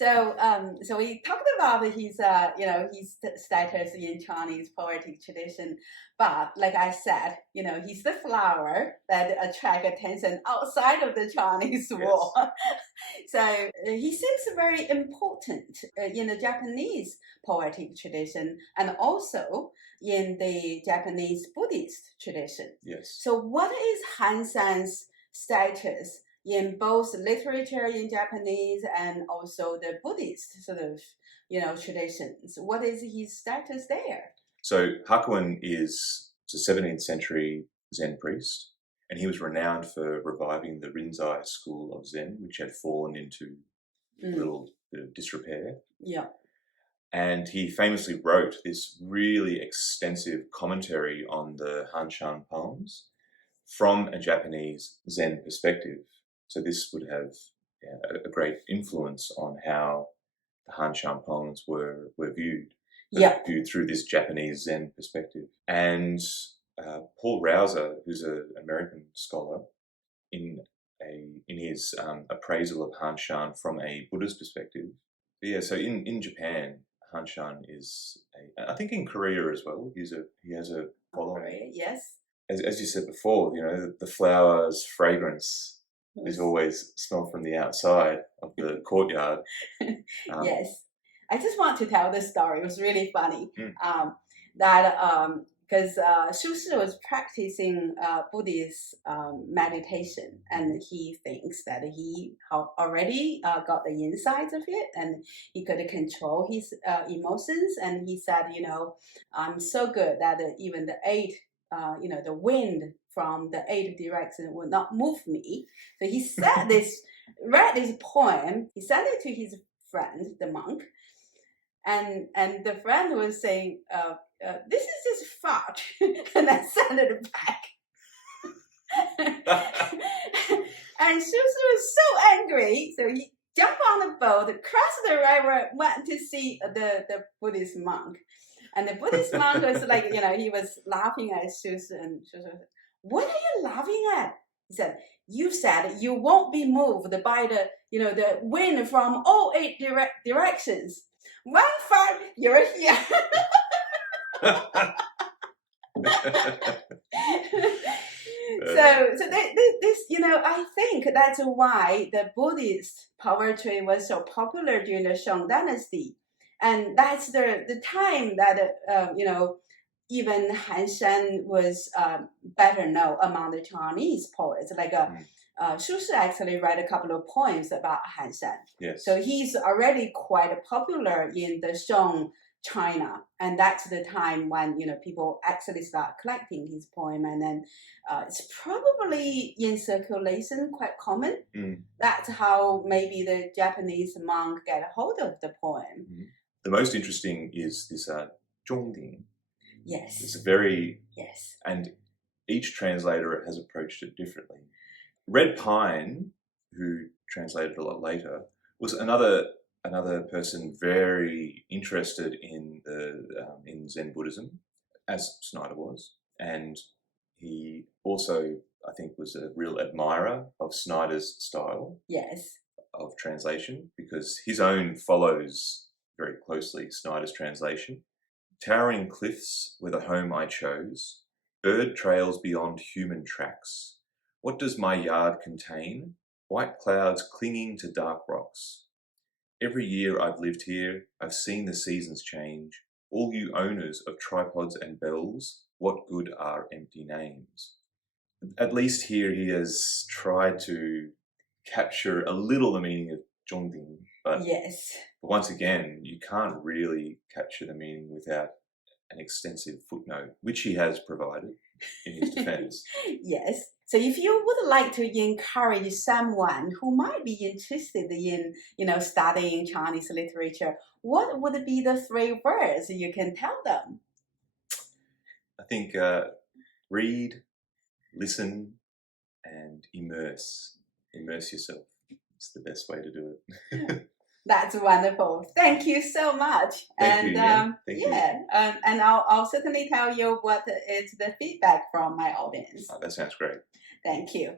So we talked about his status in Chinese poetic tradition, but like I said, he's the flower that attract attention outside of the Chinese wall. So he seems very important in the Japanese poetic tradition and also in the Japanese Buddhist tradition. Yes. So what is Han Shan's status in both literature in Japanese and also the Buddhist sort of, traditions? What is his status there? So Hakuin is a 17th century Zen priest, and he was renowned for reviving the Rinzai school of Zen, which had fallen into a little bit of disrepair. Yeah. And he famously wrote this really extensive commentary on the Han Shan poems from a Japanese Zen perspective. So this would have a great influence on how the Han Shan poems were viewed. Viewed through this Japanese Zen perspective. And Paul Rauser, who's an American scholar, in his appraisal of Han Shan from a Buddhist perspective. So in Japan, Han Shan is I think in Korea as well. He has a following. Korea, yes. As you said before, the flower's fragrance is always smelled from the outside of the courtyard. Yes. I just want to tell this story. It was really funny. Because Shu Shi was practicing Buddhist meditation, and he thinks that he already got the insides of it, and he could control his emotions. And he said, I'm so good that even the the wind from the 8 directions will not move me. So he said read this poem. He sent it to his friend, the monk, and the friend was saying, this is just fart, and I sent it back. And Shu was so angry, so he jumped on the boat, crossed the river, went to see the Buddhist monk. And the Buddhist monk was like, he was laughing at Shu, and Shu said, "What are you laughing at?" He said, "You said you won't be moved by the wind from all 8 directions. One fart, you're here." So this, I think that's why the Buddhist poetry was so popular during the Shang Dynasty, and that's the time that even Han Shan was better known among the Chinese poets. Like Shu Shi actually read a couple of poems about Han Shan. Yes. So he's already quite popular in the Shang China, and that's the time when people actually start collecting his poem, and then it's probably in circulation, quite common. That's how maybe the Japanese monk get a hold of the poem. The most interesting is this Zhongding. Yes. It's yes, and each translator has approached it differently. Red Pine, who translated a lot later, was another person very interested in in Zen Buddhism, as Snyder was, and he also, I think, was a real admirer of Snyder's style. Yes. Of translation, because his own follows very closely Snyder's translation. Towering cliffs were the home I chose, bird trails beyond human tracks. What does my yard contain? White clouds clinging to dark rocks. Every year I've lived here, I've seen the seasons change. All you owners of tripods and bells, what good are empty names? At least here he has tried to capture a little the meaning of Zhongding, but yes, once again, you can't really capture the meaning without an extensive footnote, which he has provided in his defense. Yes. So if you would like to encourage someone who might be interested in, studying Chinese literature, what would be the 3 words you can tell them? I think read, listen, and immerse. Immerse yourself. It's the best way to do it. That's wonderful. Thank you so much. Thank you. And I'll certainly tell you what is the feedback from my audience. Oh, that sounds great. Thank you.